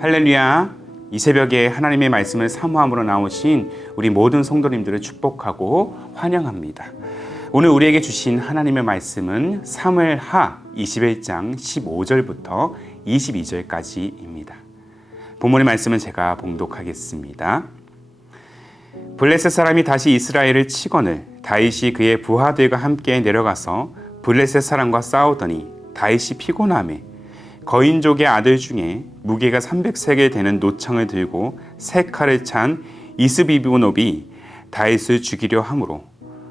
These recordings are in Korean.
할렐루야. 이 새벽에 하나님의 말씀을 사모함으로 나오신 우리 모든 성도님들을 축복하고 환영합니다. 오늘 우리에게 주신 하나님의 말씀은 사무엘하 21장 15절부터 22절까지입니다. 본문의 말씀은 제가 봉독하겠습니다. 블레셋 사람이 다시 이스라엘을 치거늘 다윗이 그의 부하들과 함께 내려가서 블레셋 사람과 싸우더니 다윗이 피곤하매 거인족의 아들 중에 무게가 300세겔 되는 노창을 들고 세 칼을 찬 이스비브노비 다윗을 죽이려 하므로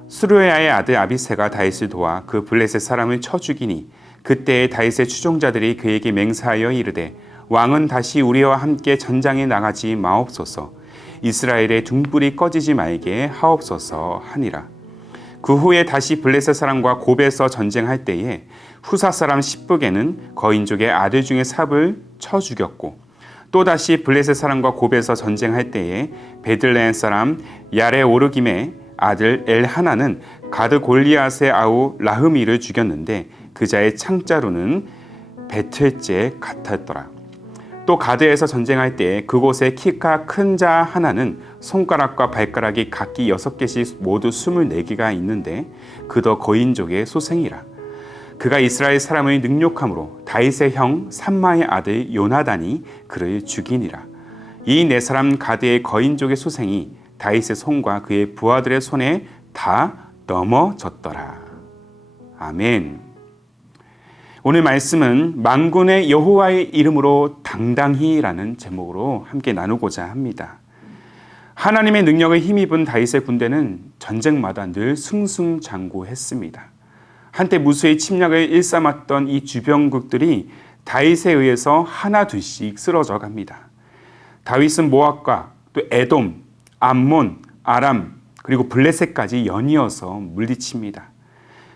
수르야의 아들 아비새가 다윗을 도와 그 블레셋 사람을 쳐 죽이니 그때에 다윗의 추종자들이 그에게 맹세하여 이르되 왕은 다시 우리와 함께 전장에 나가지 마옵소서 이스라엘의 등불이 꺼지지 말게 하옵소서 하니라. 그 후에 다시 블레셋 사람과 곱에서 전쟁할 때에 후사 사람 십북에는 거인족의 아들 중에 삽을 쳐 죽였고 또다시 블레셋 사람과 곱에서 전쟁할 때에 베들레헴 사람 야레오르김의 아들 엘하나는 가드 골리앗의 아우 라흐미를 죽였는데 그 자의 창자루는 베틀째 같았더라. 또 가드에서 전쟁할 때에 그곳에 키가 큰 자 하나는 손가락과 발가락이 각기 6개씩 모두 24개가 있는데 그도 거인족의 소생이라. 그가 이스라엘 사람의 능욕함으로 다윗의 형 삼마의 아들 요나단이 그를 죽이니라. 이 네 사람 가드의 거인족의 소생이 다윗의 손과 그의 부하들의 손에 다 넘어졌더라. 아멘. 오늘 말씀은 만군의 여호와의 이름으로 당당히라는 제목으로 함께 나누고자 합니다. 하나님의 능력을 힘입은 다윗의 군대는 전쟁마다 늘 승승장구했습니다. 한때 무수의 침략을 일삼았던 이 주변국들이 다윗에 의해서 하나둘씩 쓰러져 갑니다. 다윗은 모압과 또 에돔, 암몬, 아람 그리고 블레셋까지 연이어서 물리칩니다.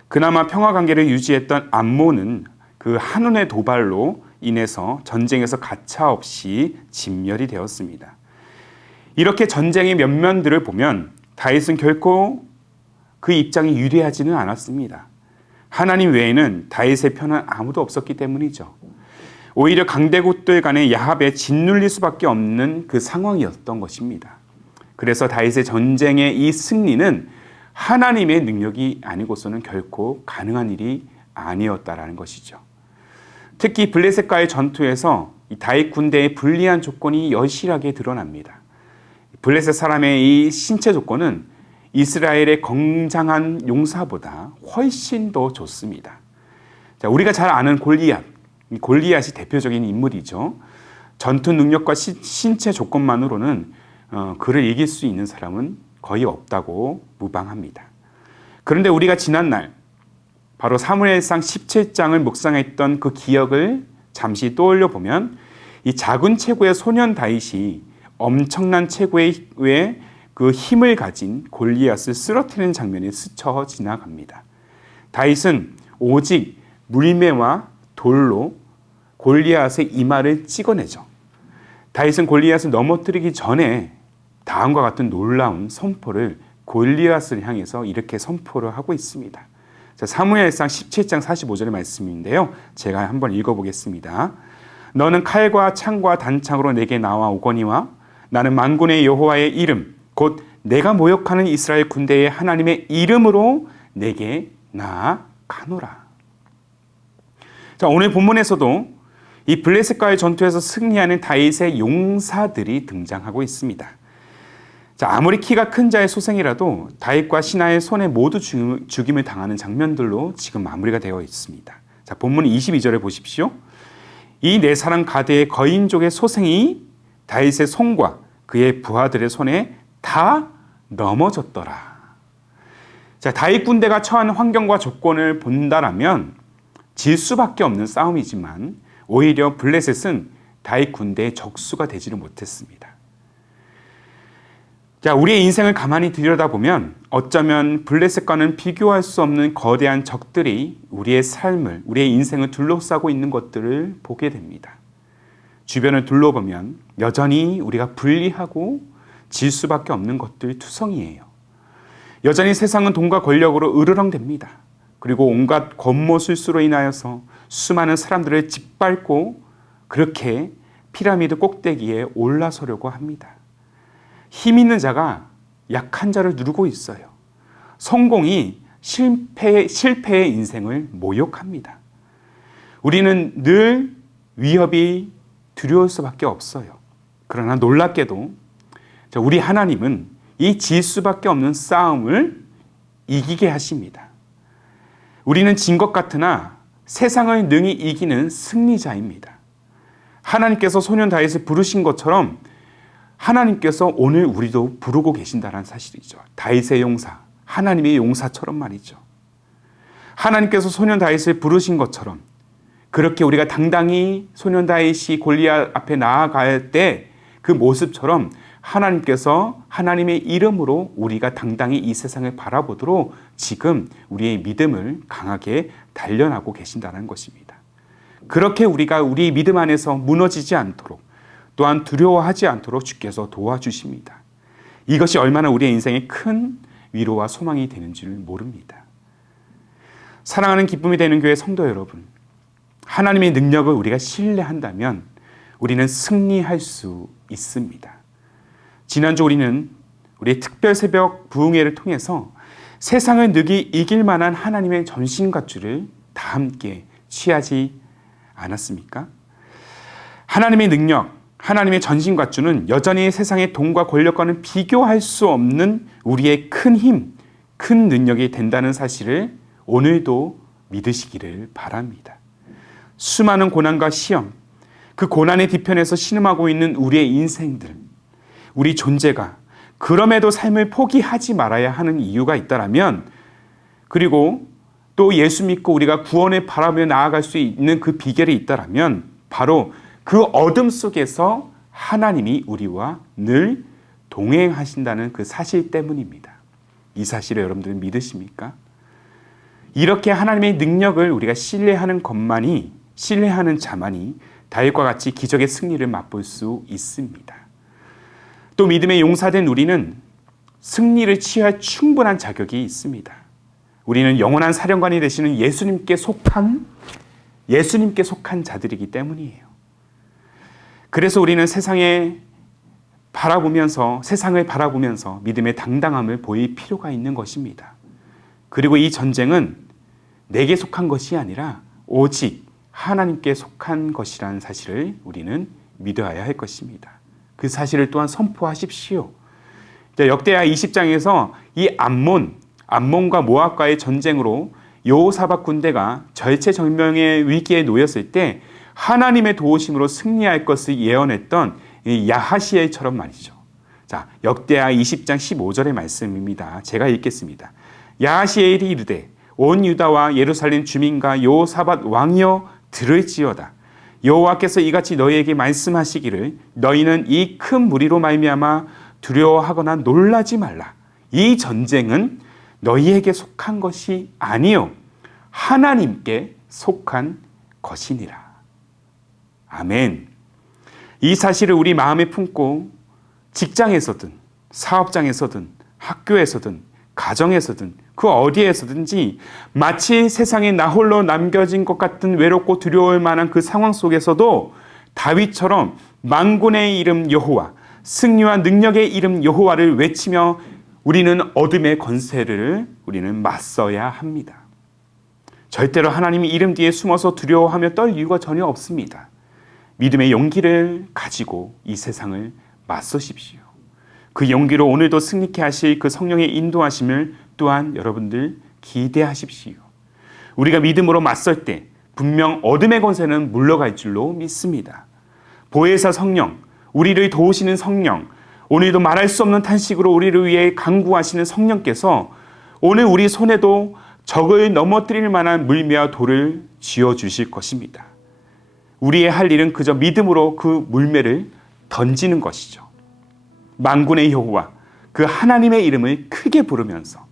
그나마 평화관계를 유지했던 암몬은 그 한눈의 도발로 인해서 전쟁에서 가차없이 진멸이 되었습니다. 이렇게 전쟁의 면면들을 보면 다윗은 결코 그 입장이 유리하지는 않았습니다. 하나님 외에는 다윗의 편은 아무도 없었기 때문이죠. 오히려 강대국들 간의 야합에 짓눌릴 수밖에 없는 그 상황이었던 것입니다. 그래서 다윗의 전쟁의 이 승리는 하나님의 능력이 아니고서는 결코 가능한 일이 아니었다라는 것이죠. 특히 블레셋과의 전투에서 이 다윗 군대의 불리한 조건이 여실하게 드러납니다. 블레셋 사람의 이 신체 조건은 이스라엘의 건장한 용사보다 훨씬 더 좋습니다. 자, 우리가 잘 아는 골리앗이 대표적인 인물이죠. 전투 능력과 신체 조건만으로는 그를 이길 수 있는 사람은 거의 없다고 무방합니다. 그런데 우리가 지난날 바로 사무엘상 17장을 묵상했던 그 기억을 잠시 떠올려 보면 이 작은 체구의 소년 다윗이 엄청난 체구의 그 힘을 가진 골리앗을 쓰러뜨리는 장면이 스쳐 지나갑니다. 다윗은 오직 물매와 돌로 골리앗의 이마를 찍어내죠. 다윗은 골리앗을 넘어뜨리기 전에 다음과 같은 놀라운 선포를 골리앗을 향해서 이렇게 선포를 하고 있습니다. 자, 사무엘상 17장 45절의 말씀인데요. 제가 한번 읽어보겠습니다. 너는 칼과 창과 단창으로 내게 나와 오거니와 나는 만군의 여호와의 이름 곧 내가 모욕하는 이스라엘 군대의 하나님의 이름으로 내게 나아가노라. 자, 오늘 본문에서도 이 블레셋과의 전투에서 승리하는 다윗의 용사들이 등장하고 있습니다. 자, 아무리 키가 큰 자의 소생이라도 다윗과 신하의 손에 모두 죽임을 당하는 장면들로 지금 마무리가 되어 있습니다. 자, 본문 22절에 보십시오. 이 네 사람 가드의 거인족의 소생이 다윗의 손과 그의 부하들의 손에 다 넘어졌더라. 자, 다윗 군대가 처한 환경과 조건을 본다라면 질 수밖에 없는 싸움이지만 오히려 블레셋은 다윗 군대의 적수가 되지를 못했습니다. 자, 우리의 인생을 가만히 들여다보면 어쩌면 블레셋과는 비교할 수 없는 거대한 적들이 우리의 삶을, 우리의 인생을 둘러싸고 있는 것들을 보게 됩니다. 주변을 둘러보면 여전히 우리가 불리하고 질 수밖에 없는 것들 투성이에요. 여전히 세상은 돈과 권력으로 으르렁댑니다. 그리고 온갖 권모술수로 인하여서 수많은 사람들을 짓밟고 그렇게 피라미드 꼭대기에 올라서려고 합니다. 힘 있는 자가 약한 자를 누르고 있어요. 성공이 실패의 인생을 모욕합니다. 우리는 늘 위협이 두려울 수밖에 없어요. 그러나 놀랍게도 우리 하나님은 이 질 수밖에 없는 싸움을 이기게 하십니다. 우리는 진 것 같으나 세상을 능히 이기는 승리자입니다. 하나님께서 소년 다윗을 부르신 것처럼 하나님께서 오늘 우리도 부르고 계신다는 사실이죠. 다윗의 용사, 하나님의 용사처럼 말이죠. 하나님께서 소년 다윗을 부르신 것처럼 그렇게 우리가 당당히 소년 다윗이 골리앗 앞에 나아갈 때 그 모습처럼 하나님께서 하나님의 이름으로 우리가 당당히 이 세상을 바라보도록 지금 우리의 믿음을 강하게 단련하고 계신다는 것입니다. 그렇게 우리가 우리 믿음 안에서 무너지지 않도록 또한 두려워하지 않도록 주께서 도와주십니다. 이것이 얼마나 우리의 인생에 큰 위로와 소망이 되는지를 모릅니다. 사랑하는 기쁨이 되는 교회 성도 여러분, 하나님의 능력을 우리가 신뢰한다면 우리는 승리할 수 있습니다. 지난주 우리는 우리의 특별 새벽 부흥회를 통해서 세상을 능히 이길 만한 하나님의 전신갑주를 다 함께 취하지 않았습니까? 하나님의 능력, 하나님의 전신갑주는 여전히 세상의 돈과 권력과는 비교할 수 없는 우리의 큰 힘, 큰 능력이 된다는 사실을 오늘도 믿으시기를 바랍니다. 수많은 고난과 시험, 그 고난의 뒤편에서 신음하고 있는 우리의 인생들, 우리 존재가 그럼에도 삶을 포기하지 말아야 하는 이유가 있다라면, 그리고 또 예수 믿고 우리가 구원을 바라며 나아갈 수 있는 그 비결이 있다라면 바로 그 어둠 속에서 하나님이 우리와 늘 동행하신다는 그 사실 때문입니다. 이 사실을 여러분들은 믿으십니까? 이렇게 하나님의 능력을 우리가 신뢰하는 자만이 다윗과 같이 기적의 승리를 맛볼 수 있습니다. 또 믿음의 용사된 우리는 승리를 취할 충분한 자격이 있습니다. 우리는 영원한 사령관이 되시는 예수님께 속한 자들이기 때문이에요. 그래서 우리는 세상을 바라보면서 믿음의 당당함을 보일 필요가 있는 것입니다. 그리고 이 전쟁은 내게 속한 것이 아니라 오직 하나님께 속한 것이라는 사실을 우리는 믿어야 할 것입니다. 그 사실을 또한 선포하십시오. 역대하 20장에서 이 암몬과 모압과의 전쟁으로 여호사밧 군대가 절체절명의 위기에 놓였을 때 하나님의 도우심으로 승리할 것을 예언했던 이 야하시엘처럼 말이죠. 자, 역대하 20장 15절의 말씀입니다. 제가 읽겠습니다. 야하시엘이 이르되 온 유다와 예루살렘 주민과 여호사밧 왕이여 들을지어다. 여호와께서 이같이 너희에게 말씀하시기를 너희는 이 큰 무리로 말미암아 두려워하거나 놀라지 말라. 이 전쟁은 너희에게 속한 것이 아니요 하나님께 속한 것이니라. 아멘. 이 사실을 우리 마음에 품고 직장에서든 사업장에서든 학교에서든 가정에서든 그 어디에서든지 마치 세상에 나 홀로 남겨진 것 같은 외롭고 두려울 만한 그 상황 속에서도 다윗처럼 만군의 이름 여호와, 승리와 능력의 이름 여호와를 외치며 우리는 어둠의 권세를 우리는 맞서야 합니다. 절대로 하나님의 이름 뒤에 숨어서 두려워하며 떨 이유가 전혀 없습니다. 믿음의 용기를 가지고 이 세상을 맞서십시오. 그 용기로 오늘도 승리케 하실 그 성령의 인도하심을 또한 여러분들 기대하십시오. 우리가 믿음으로 맞설 때 분명 어둠의 권세는 물러갈 줄로 믿습니다. 보혜사 성령, 우리를 도우시는 성령, 오늘도 말할 수 없는 탄식으로 우리를 위해 간구하시는 성령께서 오늘 우리 손에도 적을 넘어뜨릴 만한 물매와 돌을 쥐어주실 것입니다. 우리의 할 일은 그저 믿음으로 그 물매를 던지는 것이죠. 만군의 여호와, 그 하나님의 이름을 크게 부르면서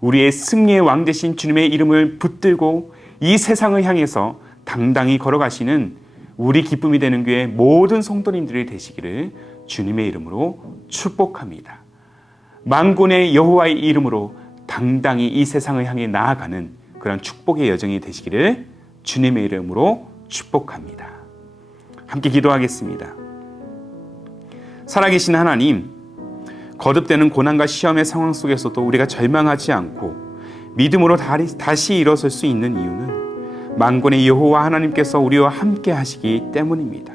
우리의 승리의 왕 되신 주님의 이름을 붙들고 이 세상을 향해서 당당히 걸어가시는 우리 기쁨이 되는 교회 모든 성도님들이 되시기를 주님의 이름으로 축복합니다. 만군의 여호와의 이름으로 당당히 이 세상을 향해 나아가는 그런 축복의 여정이 되시기를 주님의 이름으로 축복합니다. 함께 기도하겠습니다. 살아계신 하나님, 거듭되는 고난과 시험의 상황 속에서도 우리가 절망하지 않고 믿음으로 다시 일어설 수 있는 이유는 만군의 여호와 하나님께서 우리와 함께 하시기 때문입니다.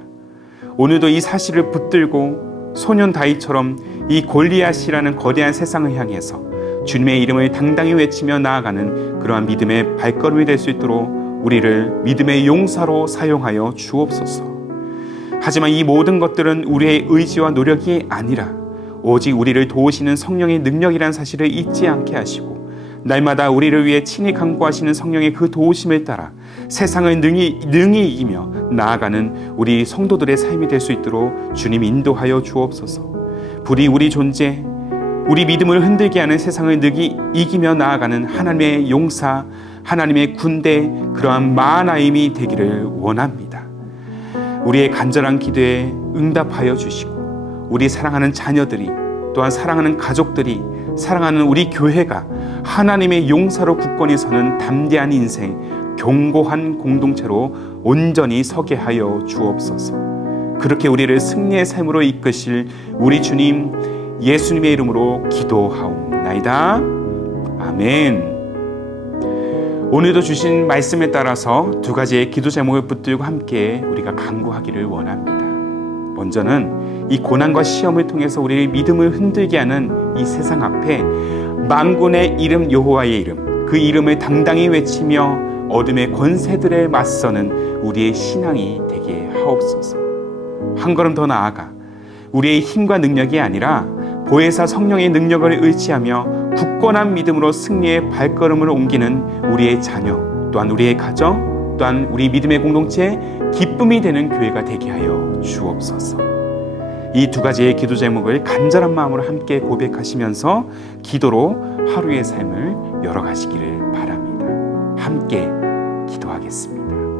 오늘도 이 사실을 붙들고 소년 다윗처럼 이 골리앗이라는 거대한 세상을 향해서 주님의 이름을 당당히 외치며 나아가는 그러한 믿음의 발걸음이 될 수 있도록 우리를 믿음의 용사로 사용하여 주옵소서. 하지만 이 모든 것들은 우리의 의지와 노력이 아니라 오직 우리를 도우시는 성령의 능력이라는 사실을 잊지 않게 하시고 날마다 우리를 위해 친히 간구하시는 성령의 그 도우심을 따라 세상을 능히 이기며 나아가는 우리 성도들의 삶이 될 수 있도록 주님 인도하여 주옵소서. 부디 우리 존재, 우리 믿음을 흔들게 하는 세상을 능히 이기며 나아가는 하나님의 용사, 하나님의 군대, 그러한 마하나임이 되기를 원합니다. 우리의 간절한 기도에 응답하여 주시고 우리 사랑하는 자녀들이, 또한 사랑하는 가족들이, 사랑하는 우리 교회가 하나님의 용사로 굳건히 서는 담대한 인생, 견고한 공동체로 온전히 서게 하여 주옵소서. 그렇게 우리를 승리의 삶으로 이끄실 우리 주님 예수님의 이름으로 기도하옵나이다. 아멘. 오늘도 주신 말씀에 따라서 두 가지의 기도 제목을 붙들고 함께 우리가 간구하기를 원합니다. 먼저는 이 고난과 시험을 통해서 우리의 믿음을 흔들게 하는 이 세상 앞에 만군의 이름 여호와의 이름, 그 이름을 당당히 외치며 어둠의 권세들에 맞서는 우리의 신앙이 되게 하옵소서. 한 걸음 더 나아가 우리의 힘과 능력이 아니라 보혜사 성령의 능력을 의지하며 굳건한 믿음으로 승리의 발걸음을 옮기는 우리의 자녀, 또한 우리의 가정, 또한 우리 믿음의 공동체 기쁨이 되는 교회가 되게 하여 주옵소서. 이 두 가지의 기도 제목을 간절한 마음으로 함께 고백하시면서 기도로 하루의 삶을 열어가시기를 바랍니다. 함께 기도하겠습니다.